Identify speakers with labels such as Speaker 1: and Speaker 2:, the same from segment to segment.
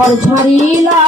Speaker 1: ঘর ছাড়িলা।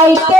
Speaker 1: vai ter.